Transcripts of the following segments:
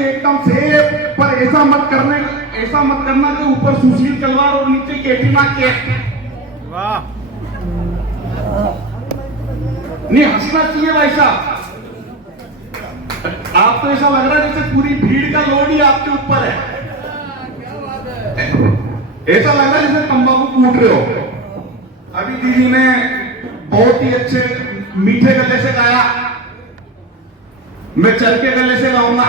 चाहिए एकदम से, पर ऐसा मत करना कि ऊपर सुशील तलवार और नीचे कैटरीना कैफ। वाह, नहीं हंसना चाहिए भाई साहब। आप तो ऐसा लग रहा है जैसे पूरी भीड़ का लोड ही आपके ऊपर है। ऐसा लग रहा है जैसे तंबाकू कूट रहे हो। अभी दीदी ने बहुत ही अच्छे मीठे गले से गाया, मैं चल के गले से गाऊंगा।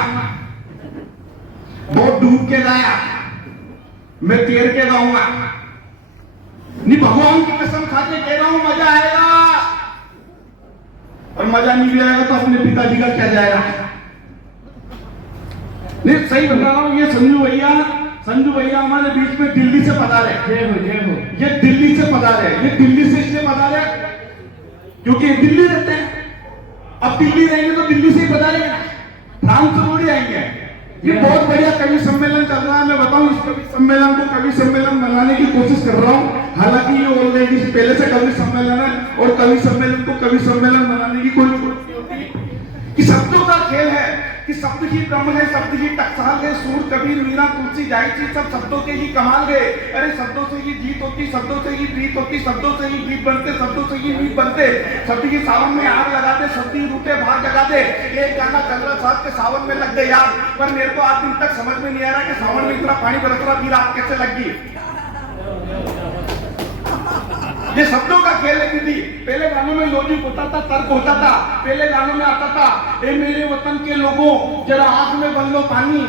बहुत डूब के गाया, मैं तैर के गाऊंगा। नहीं भगवान की कसम खा के कह रहा हूं मजा आएगा, और मजा नहीं भी आएगा तो अपने पिताजी का क्या जाएगा। नहीं सही बता रहा हूं। ये संजू भैया हमारे बीच में दिल्ली से पधारे। ये दिल्ली से पधारे, ये दिल्ली से इसलिए पधारे क्योंकि ये दिल्ली रहते हैं। अब दिल्ली रहेंगे तो दिल्ली से ही पधारेंगे, फ्रांस से थोड़ी आएंगे। ये बहुत बढ़िया कवि सम्मेलन चल रहा है। मैं बताऊं, इस कवि सम्मेलन को कवि सम्मेलन बनाने की कोशिश कर रहा हूं। हालांकि ये ऑलरेडी पहले से कवि सम्मेलन है, और कवि सम्मेलन को कवि सम्मेलन बनाने की कोई जरूरत नहीं होती। कि शब्दों का खेल है, कि शब्द ही ब्रह्म है, शब्द ही टकसाल है। सूर कबीर मीरा तुलसी जायसी सब शब्दों के ही कमाल है। अरे शब्दों से ही जीत होती, शब्दों से ही प्रीत होती, शब्दों से ही गीत बनते, शब्दों से ही मीत बनते। शब्द की सावन में आग लगा दे, शब्द ही रूठे भाग जगा दे। एक गाना चल रहा साहब के सावन में लग गए यार, पर मेरे को आज दिन तक समझ में नहीं आ रहा कि सावन में इतना पानी बरस रहा, फिर आग कैसे लग गई। ये शब्दों का खेल है दीदी। पहले गानों में लॉजिक होता था, तर्क होता था। पहले गानों में आता था, ए मेरे वतन के लोगों जरा आंख में बन लो पानी।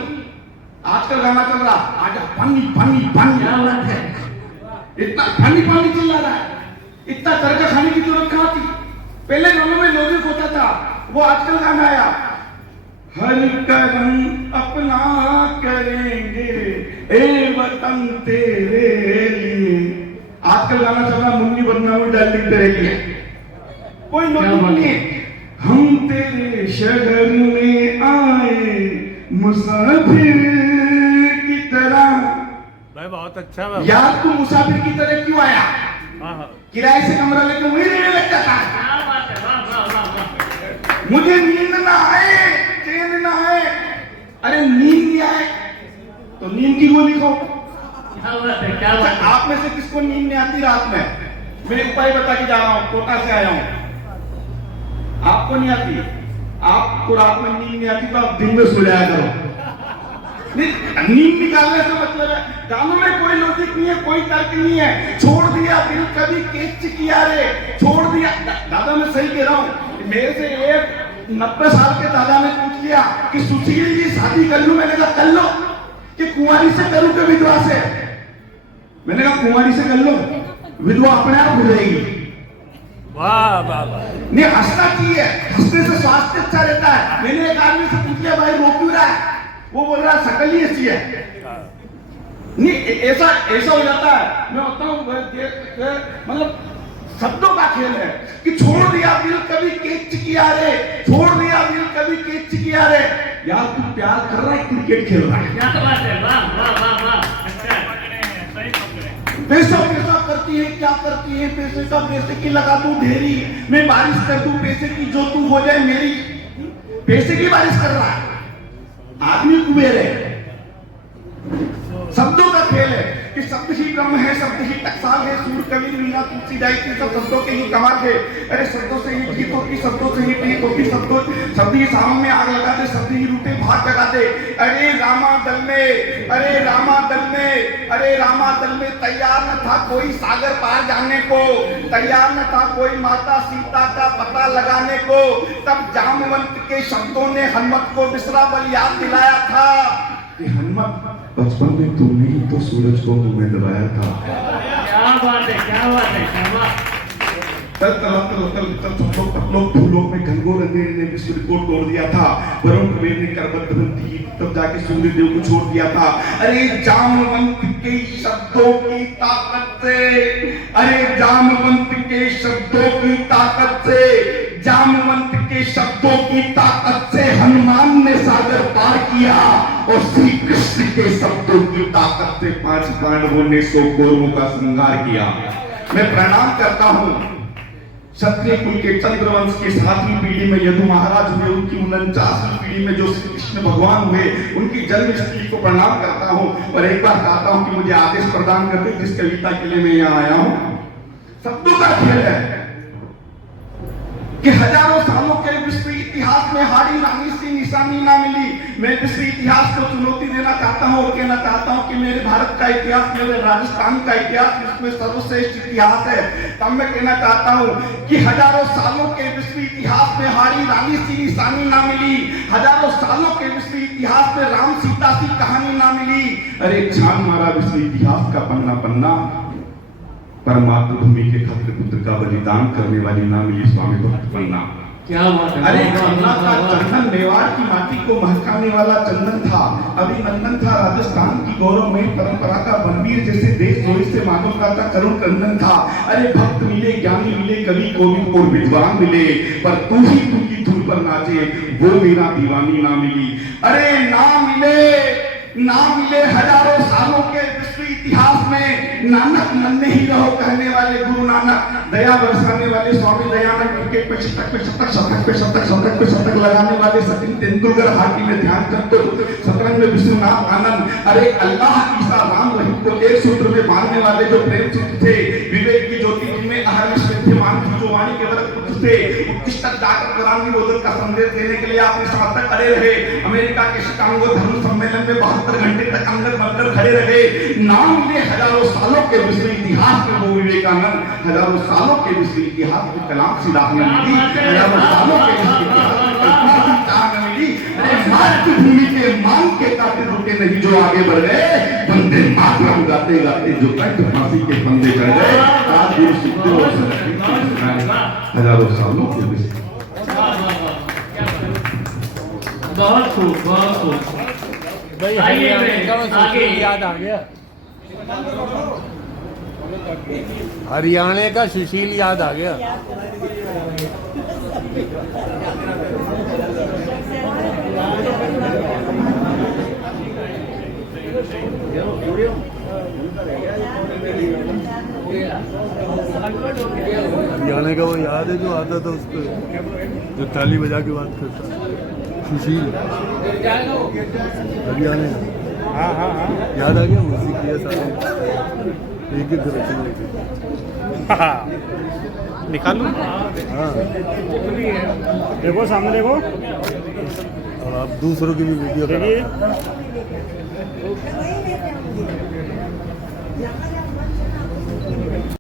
आजकल गाना चल रहा, आजा पानी पानी पानी। क्या बात है, इतना पानी पानी चिल्ला रहा है, इतना तर्क खाने की जरूरत कहां थी। पहले गानों में लॉजिक होता था, वो आजकल गाना आया, हर करम अपना करेंगे ए वतन तेरे लिए। आजकल गाना चल रहा, मुन्नी बनना हुई डार्लिंग तेरे लिए। कोई लॉजिक नहीं। हम तेरे शहर में आए मुसाफिर की तरह। भाई बहुत अच्छा है यार तू मुसाफिर की तरह क्यों आया? किराए से कमरा लेकर वही रहने लग जाता है। मुझे नींद ना आए, चैन ना आए। अरे नींद नहीं आए तो नींद की गोली खाओ। क्या बात है? आप में से किसको नींद नहीं आती रात में? मैं उपाय बता के जा रहा हूँ, कोटा से आया हूँ। आपको नहीं आती? आपको रात में नींद नहीं आती तो आप दिन में सो जाया करो। नींद निकालने से मतलब है, गानों में कोई लॉजिक नहीं है, कोई तर्क नहीं है। छोड़ दिया दिल कभी केच किया रे, छोड़ दिया। दादा मैं सही कह रहा हूँ। मेरे से एक 90 साल के दादा ने पूछ लिया कि सुशील जी शादी कर लूं? मैंने कहा कर लो। कि कुंवारी से करूं कि विधवा से? मैंने कहा कुंवारी से कर लो, विधवा अपने आप हो जाएगी। वाह वाह वाह। नहीं हंसना चाहिए, हंसने से स्वास्थ्य अच्छा रहता है। मैंने एक आदमी से पूछ लिया भाई रो क्यों रहा है? वो बोल रहा शकल ही ऐसी है। नहीं ऐसा हो जाता है। मैं बताऊं मतलब शब्दों का खेल है कि छोड़ दिया दिल कभी केच किया रे, छोड़ दिया दिल कभी केच किया रे। यार तू प्यार कर रहा है, क्रिकेट खेल रहा है। क्या बात है, वाह वाह वाह वाह। अच्छा पैसा पैसा करती है, क्या करती है? पैसे का पैसे की लगा दूं ढेरी, मैं बारिश कर दूं पैसे की जो तू हो जाए मेरी। पैसे की बारिश कर रहा है, आदमी कुबेर है। शब्दों का खेल है कि शब्द ही ब्रह्म है, शब्द ही टकसाल है। सूर कबीर मीरा तुलसी जायसी सब शब्दों के ही कमाल है। अरे शब्दों से ही जीत होती, शब्दों से ही प्रीत होती, शब्द ही सावन में आग लगा दे, शब्द ही रूठे भाग जगा दे। अरे रामा दल में, अरे रामा दल में, अरे रामा दल में तैयार न था कोई सागर पार जाने को, तैयार न था कोई माता सीता का पता लगाने को। तब जामवंत के शब्दों ने हनुमत को बिसरा बल याद दिलाया था कि हनुमत बचपन में तुमने ही तो सूरज को मुंह में दबाया था। क्या बात है, क्या बात है, क्या बात। लोग फूलों में घनघोर अंधेरे ने विश्व रिकॉर्ड तोड़ दिया था। वरुण कुबेर ने करबद्ध बंदी तब जाके सूर्य देव को छोड़ दिया था। अरे जामवंत के शब्दों की ताकत से, अरे जामवंत के शब्दों की ताकत से, जामवंत के शब्दों की ताकत से हनुमान ने सागर पार किया, और श्री कृष्ण के शब्दों की ताकत से 5 पांडवों ने 100 कौरवों का संहार किया। मैं प्रणाम करता हूं क्षत्रिय कुल के चंद्रवंश के 7वीं पीढ़ी में यदु महाराज हुए, उनकी 49वीं पीढ़ी में जो श्री कृष्ण भगवान हुए, उनकी जन्म स्थली को प्रणाम करता हूँ और एक बार कहता हूँ कि मुझे आदेश प्रदान कर दे, जिस कविता के लिए मैं यहाँ आया हूँ। शब्दों का खेल है कि हजारों सालों के विश्व इतिहास में हाड़ी रानी सी निशानी ना मिली। मैं विश्व इतिहास को चुनौती देना चाहता हूं और कहना चाहता हूं कि मेरे भारत का इतिहास, मेरे राजस्थान का इतिहास इसमें सर्वश्रेष्ठ इतिहास है। तब मैं कहना चाहता हूं कि हजारों सालों के विश्व इतिहास में हाड़ी रानी सी निशानी ना मिली, हजारों सालों के विश्व इतिहास में राम सीता सी कहानी ना मिली। अरे छान मारा विश्व इतिहास का पन्ना पन्ना, पर मातृभूमि के खत्र पुत्र का बलिदान करने वाली ना मिली स्वामी भक्त पन्ना। क्या बात है। अरे पन्ना का चंदन मेवाड़ की माटी को महकाने वाला चंदन था, अभिनंदन था राजस्थान की गौरवमयी परंपरा का बनवीर जैसे देशद्रोही से मानवता का करुण क्रंदन था। अरे भक्त मिले, ज्ञानी मिले, कवि कोविद और विद्वान मिले, पर तू की धुन पर नाचे वो मेरा दीवानी ना मिली। अरे ना मिले हजारों सालों के विश्व इतिहास में नानक नन्हे ही रहो कहने वाले गुरु नानक, दया बरसाने वाले स्वामी दयानंद, क्रिकेट में शतक पे शतक, शतक पे शतक, शतक पे शतक लगाने वाले सचिन तेंदुलकर, हॉकी में ध्यानचंद, शतरंज में विश्वनाथ आनंद। अरे अल्लाह ईसा राम रहीम को एक सूत्र में बांधने वाले जो प्रेम सूत्र थे, विवेक की ज्योति जिनमें अहर्निश विद्यमान थी, जो वाणी के वरक पुत्र थे, उत्कृष्ट जाकर क्रांति निरोधन का संदेश देने के लिए आपने साथ तक खड़े रहे। अमेरिका के शिकागो धर्म सम्मेलन में 72 घंटे तक अंदर बनकर खड़े रहे। नाम मिले हजारों सालों के विश्व इतिहास में वो विवेकानंद, हजारों सालों के विश्व इतिहास में कलाम सी राह न मिली, हजारों सालों के विश्व इतिहास में कल्पना सी चाह न मिली। अरे मातृभूमि के मान के काटे रुके नहीं जो आगे बढ़ गए, वंदे मातरम गाते गाते जो कंठ फांसी के फंदे चढ़ गए। आज गुरु सुखदेव और हजारों सालों के विश्व। बहुत खूब, बहुत खूब। भाई हरियाणा का वो सुशील याद आ गया, हरियाणा का सुशील याद आ गया। हरियाणा का वो याद है जो आता था उसको, जो ताली बजा के बात करता, सुशील हरियाणा। हाँ हाँ हाँ याद आ गया, म्यूजिक किया सारे एक एक निकालू। हाँ देखो सामने देखो, और आप दूसरों की भी वीडियो देखिए।